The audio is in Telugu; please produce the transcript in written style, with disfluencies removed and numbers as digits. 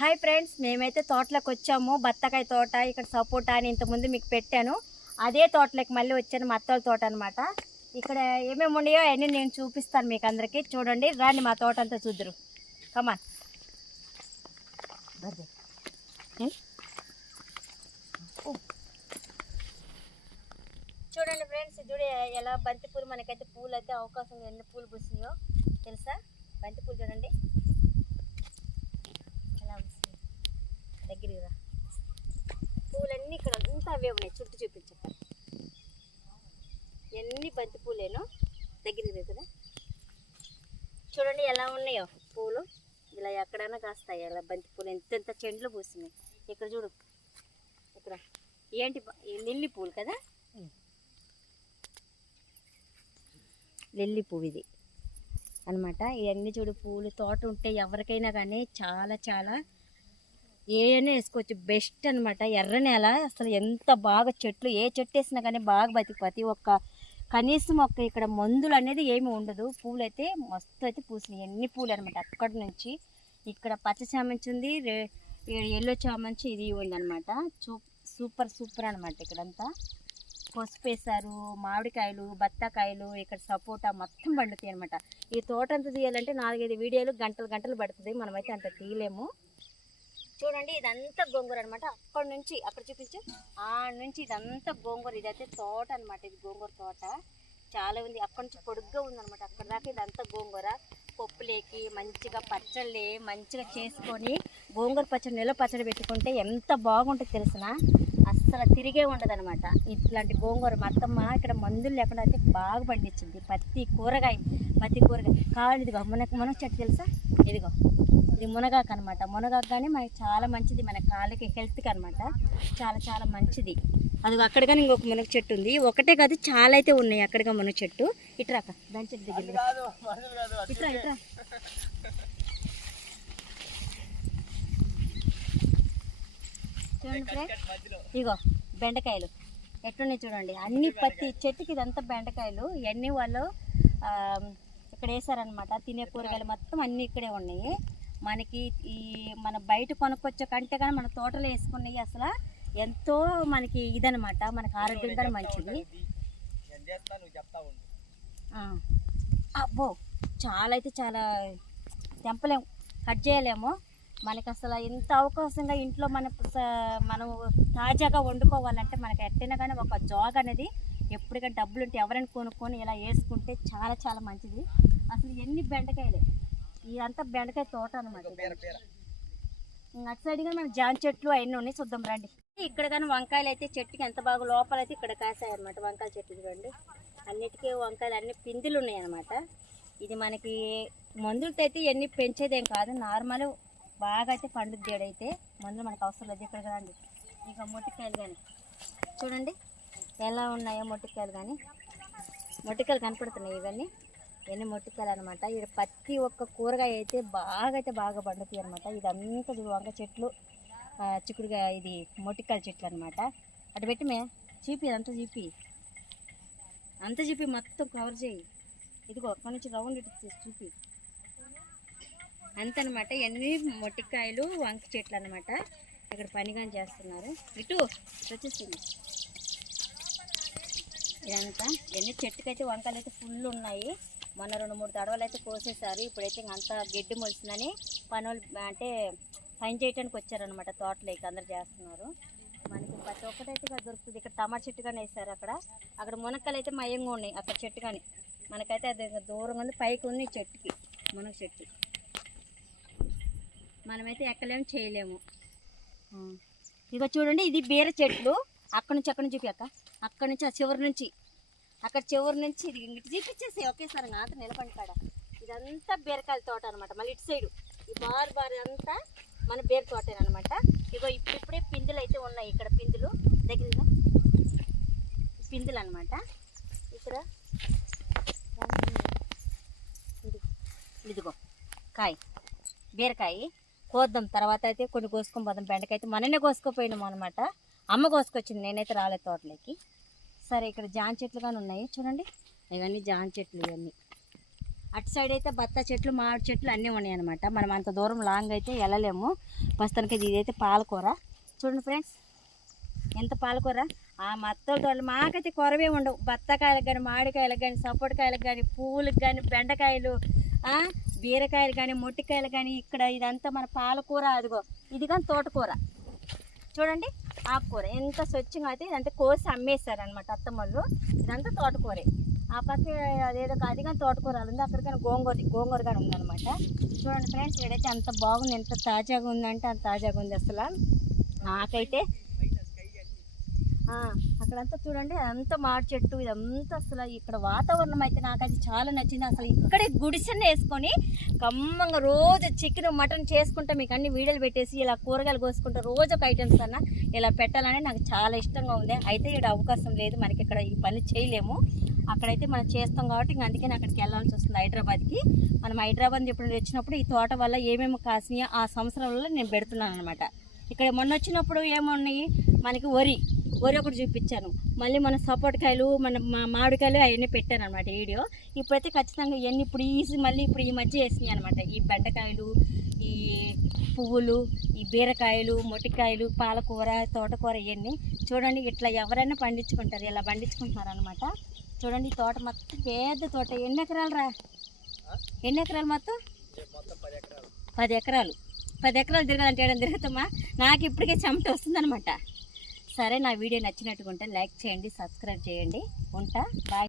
హాయ్ ఫ్రెండ్స్, మేమైతే తోటలోకి వచ్చాము. బత్తకాయ తోట, ఇక్కడ సపోటా అని ఇంతకుముందు మీకు పెట్టాను. అదే తోటలోకి మళ్ళీ వచ్చాను, మా అత్తల తోట అనమాట. ఇక్కడ ఏమేమి ఉన్నాయో అవన్నీ నేను చూపిస్తాను మీకు అందరికీ. చూడండి, రాండి మా తోట అంతా చూద్దరు. కమాన్. చూడండి ఫ్రెండ్స్, చూడ ఎలా బంతిపూలు, మనకైతే పూలు అయితే అవకాశం ఎన్ని పూలు పూసినాయో తెలుసా? బంతిపూలు చూడండి ఎలా వస్తాయి, దగ్గరికి రా. పూలన్నీ ఇక్కడ అంతా అవే ఉన్నాయి, చుట్టూ చూపించారు. ఎన్ని బంతి పూలేనో, దగ్గరికి కదా. చూడండి ఎలా ఉన్నాయో పూలు, ఇలా ఎక్కడైనా కాస్తాయి అలా బంతి పూలు. ఎంతెంత చెండ్లు పూస్తున్నాయి. ఇక్కడ చూడు, ఇక్కడ ఏంటి లిల్లీ పూలు కదా, లిల్లీ పువ్వు ఇది అనమాట. ఇవన్నీ చూడు పూలు. తోట ఉంటే ఎవరికైనా కానీ చాలా చాలా ఏమైనా వేసుకోవచ్చు, బెస్ట్ అనమాట. ఎర్ర నేల అసలు ఎంత బాగా చెట్లు, ఏ చెట్టు వేసినా కానీ బాగా ప్రతి ఒక్క కనీసం ఇక్కడ మందులు అనేది ఏమి ఉండదు. పూలు అయితే మస్తు అయితే పూసినాయి, ఎన్ని పూలు అనమాట. అక్కడి నుంచి ఇక్కడ పచ్చ చామంతి ఉంది, ఎల్లో చామంతి ఇది ఉందన్నమాట. సూపర్ సూపర్ అనమాట. ఇక్కడంతా పసుపు వేసారు, మామిడికాయలు, బత్తాకాయలు, ఇక్కడ సపోటా మొత్తం పండుతాయి అనమాట. ఈ తోట అంతా తీయాలంటే 4-5 వీడియోలు గంటలు పడుతుంది, మనమైతే అంత తీయలేము. చూడండి, ఇదంతా గోంగూర అనమాట. అక్కడి నుంచి అక్కడ చూపించు, ఆ నుంచి ఇదంతా గోంగూర. ఇదైతే తోట అనమాట, ఇది గోంగూర తోట చాలా ఉంది. అక్కడి నుంచి పొడుగ్గా ఉందనమాట, అక్కడ దాకా ఇదంతా గోంగూర. పప్పులేకి మంచిగా పచ్చళ్ళే మంచిగా చేసుకొని, గోంగూర పచ్చడి, నిల్వ పచ్చడి పెట్టుకుంటే ఎంత బాగుంటుంది తెలిసిన, అస్సలు తిరిగే ఉండదు అనమాట. ఇట్లాంటి గోంగూర మా అత్తమ్మ ఇక్కడ మందులు లేకుండా అయితే బాగా పండించింది. ప్రతి కూరగాయ కావాలి. ఇదిగో మునగ చెట్టు తెలుసా, ఇదిగో ఇది మునగాకు అనమాట. మునగాకు కానీ మనకి చాలా మంచిది, మన కాళ్ళకి హెల్త్కి అనమాట. చాలా చాలా మంచిది. అది అక్కడ కానీ ఇంకొక మునగ చెట్టు ఉంది, ఒకటే కాదు చాలా అయితే ఉన్నాయి అక్కడగా మునగ చెట్టు. ఇట్రాక దాని చెట్టు దగ్గర ఇట్రా. చూడండి ఫ్రెండ్స్, ఇగో బెండకాయలు ఎట్లున్నాయి చూడండి. అన్ని ప్రతి చెట్టుకి ఇదంతా బెండకాయలు. ఇవన్నీ వాళ్ళు ఇక్కడ వేసారనమాట. తినే కూరగాయలు మొత్తం అన్నీ ఇక్కడే ఉన్నాయి. మనకి ఈ మన బయట కొనుక్కొచ్చే కంటే కానీ మన తోటలో వేసుకున్నాయి అసలు ఎంతో మనకి ఇదనమాట, మనకి ఆరోగ్యం కానీ మంచిది. అబ్బో, చాలా అయితే చాలా తెంపలేము, కట్ చేయలేము. మనకి అసలు ఎంత అవకాశంగా ఇంట్లో మనం తాజాగా వండుకోవాలంటే మనకి ఎట్టైనా కానీ ఒక జాగ్ అనేది ఎప్పటికైనా డబ్బులు ఉంటే ఎవరైనా కొనుక్కొని ఇలా వేసుకుంటే చాలా చాలా మంచిది. అసలు ఎన్ని బెండకాయలు, ఇదంతా బెండకాయ తోట అనమాట. అటు సైడ్ కానీ మన జాన్ చెట్లు అవన్నీ ఉన్నాయి, చూద్దాం రండి. ఇక్కడ కానీ వంకాయలు అయితే చెట్టుకి ఎంత బాగా లోపలైతే ఇక్కడ కాసాయి అనమాట. వంకాయల చెట్లు చూడండి, అన్నిటికీ వంకాయలు అన్ని పిందులు ఉన్నాయి అనమాట. ఇది మనకి మందులతో అయితే ఎన్ని పెంచేదేం కాదు, నార్మల్ బాగా అయితే పండుద్ది. ఏడైతే మందులు మనకు అవసరం లేదు. ఇక్కడ కదండి ఇంకా మొట్టికాయలు కానీ చూడండి ఎలా ఉన్నాయో, మొట్టికాయలు కనపడుతున్నాయి. ఇవన్నీ మొట్టికాయలు అనమాట. ఇది ప్రతి ఒక్క కూరగాయ అయితే బాగా పండుతాయి అనమాట. ఇదంతా వంకాయ చెట్లు, చిక్కుడుగా, ఇది మొట్టికాయల చెట్లు అనమాట. అటు పెట్టి చీపి అంతా చీపి మొత్తం కవర్ చేయి. ఇదిగో అక్కడ నుంచి రౌండ్ ఇటు చూపి అంతనమాట. ఇవన్నీ మొట్టికాయలు, వంక చెట్లు అనమాట. ఇక్కడ పనిగాని చేస్తున్నారు. ఇటు వచ్చేస్తుంది ఇదంతా. ఇవన్నీ చెట్టుకైతే వంకాయలు అయితే ఫుల్ ఉన్నాయి. మొన్న 2-3 తడవలు అయితే కోసేసారు. ఇప్పుడైతే అంత గడ్డి మొలిసిందని పనులు అంటే పని చేయడానికి వచ్చారనమాట. తోటలోకి అందరు చేస్తున్నారు. మనకి ప్రతి ఒక్కటైతే దొరుకుతుంది. ఇక్కడ టమాటా చెట్టు కానీ వేసారు. అక్కడ మునక్కలు అయితే మయంగా ఉన్నాయి. అక్కడ చెట్టు కానీ మనకైతే అది దూరంగా ఉంది, పైకి ఉంది చెట్టుకి మునగ చెట్టు. మనమైతే ఎక్కలేము, చేయలేము. ఇక చూడండి, ఇది బీర చెట్లు. అక్కడ నుంచి చూపి అక్కడ నుంచి ఆ చివరి నుంచి ఇది ఇంటి చూపించేసి ఒకేసారి అంతా నిలబడి కాడ. ఇదంతా బీరకాయల తోట అనమాట. మళ్ళీ ఇటు సైడు ఈ బారు అంతా మన బీర తోటేనమాట. ఇగో ఇప్పుడే పిందులు అయితే ఉన్నాయి. ఇక్కడ పిందులు దగ్గరగా పిందులు అనమాట. ఇక్కడ ఇదిగో బీరకాయ కోద్దాం, తర్వాత అయితే కొన్ని కోసుకొని పోదాం. బెండకాయ అయితే మననే కోసుకుపోయినాము అనమాట. అమ్మ కోసుకొచ్చింది, నేనైతే రాలేదు తోటలోకి. సరే, ఇక్కడ జాన్ చెట్లు కానీ ఉన్నాయి చూడండి. ఇవన్నీ జాన్ చెట్లు. అటు సైడ్ అయితే బత్తా చెట్లు మామిడి చెట్లు అన్నీ ఉన్నాయి అనమాట. మనం అంత దూరం లాంగ్ అయితే వెళ్ళలేము. ప్రస్తుతానికి ఇదైతే పాలకూర చూడండి ఫ్రెండ్స్, ఎంత పాలకూర. ఆ మత్తలతో మాకైతే కొరవే ఉండవు. బత్తాకాయలకు కానీ, మామిడికాయలకు కానీ, సపోటకాయలకు కానీ, పువ్వులకు కానీ, బెండకాయలు, బీరకాయలు కానీ, మొట్టికాయలు కానీ. ఇక్కడ ఇదంతా మన పాలకూర. అదిగో ఇది కానీ తోటకూర చూడండి. ఆకుకూర ఎంత స్వచ్ఛంగా అయితే ఇదంతా కోసి అమ్మేశారనమాట అత్తమ్మళ్ళు. ఇదంతా తోటకూరే. ఆ పక్క అదేదో అది కానీ తోటకూర ఉంది. అక్కడికైనా గోంగూర కానీ ఉందన్నమాట. చూడండి ఫ్రెండ్స్, ఇక్కడైతే అంత బాగుంది. ఎంత తాజాగా ఉందంటే అంత తాజాగా ఉంది. అసలు నాకైతే అక్కడంతా చూడండి, అంతా మాడి చెట్టు ఇదంతా. అసలు ఇక్కడ వాతావరణం అయితే నాకైతే చాలా నచ్చింది. అసలు ఇక్కడే గుడిసెని వేసుకొని కమ్మంగా రోజు చికెన్ మటన్ చేసుకుంటా మీకు అన్ని వీడియోలు పెట్టేసి ఇలా కూరగాయలు కోసుకుంటా రోజు ఒక ఐటమ్స్ అన్న ఇలా పెట్టాలని నాకు చాలా ఇష్టంగా ఉంది. అయితే ఇక్కడ అవకాశం లేదు, మనకి ఇక్కడ ఈ పని చేయలేము. అక్కడైతే మనం చేస్తాం కాబట్టి ఇంక అందుకే అక్కడికి వెళ్ళాల్సి వస్తుంది హైదరాబాద్కి. మనం హైదరాబాద్ ఎప్పుడు వచ్చినప్పుడు ఈ తోట వల్ల ఏమేమి కాసినాయో ఆ సంవత్సరంలో నేను పెడుతున్నాను అనమాట. ఇక్కడ మొన్న వచ్చినప్పుడు ఏమున్నాయి మనకి వరి ఒకటి చూపించాను. మళ్ళీ మన సపోటకాయలు, మన మామిడికాయలు అవన్నీ పెట్టాను అనమాట వీడియో. ఇప్పుడైతే ఖచ్చితంగా ఇవన్నీ ఇప్పుడు ఈ మధ్య వేసినాయి అనమాట. ఈ బెండకాయలు, ఈ పువ్వులు, ఈ బీరకాయలు, మొట్టికాయలు, పాలకూర, తోటకూర ఇవన్నీ చూడండి. ఇట్లా ఎవరైనా పండించుకుంటారు, ఇలా పండించుకుంటున్నారు అనమాట. చూడండి ఈ తోట మొత్తం పెద్ద తోట. ఎన్ని ఎకరాలు మొత్తం? 10 ఎకరాలు. 10 ఎకరాలు తిరగాలంటే ఏమైనా తిరుగుతామా? నాకు ఇప్పటికే చెమట వస్తుందన్నమాట. సరే, నా వీడియో నచ్చినట్టుగా ఉంటే లైక్ చేయండి, సబ్స్క్రైబ్ చేయండి. ఉంటా, బాయ్.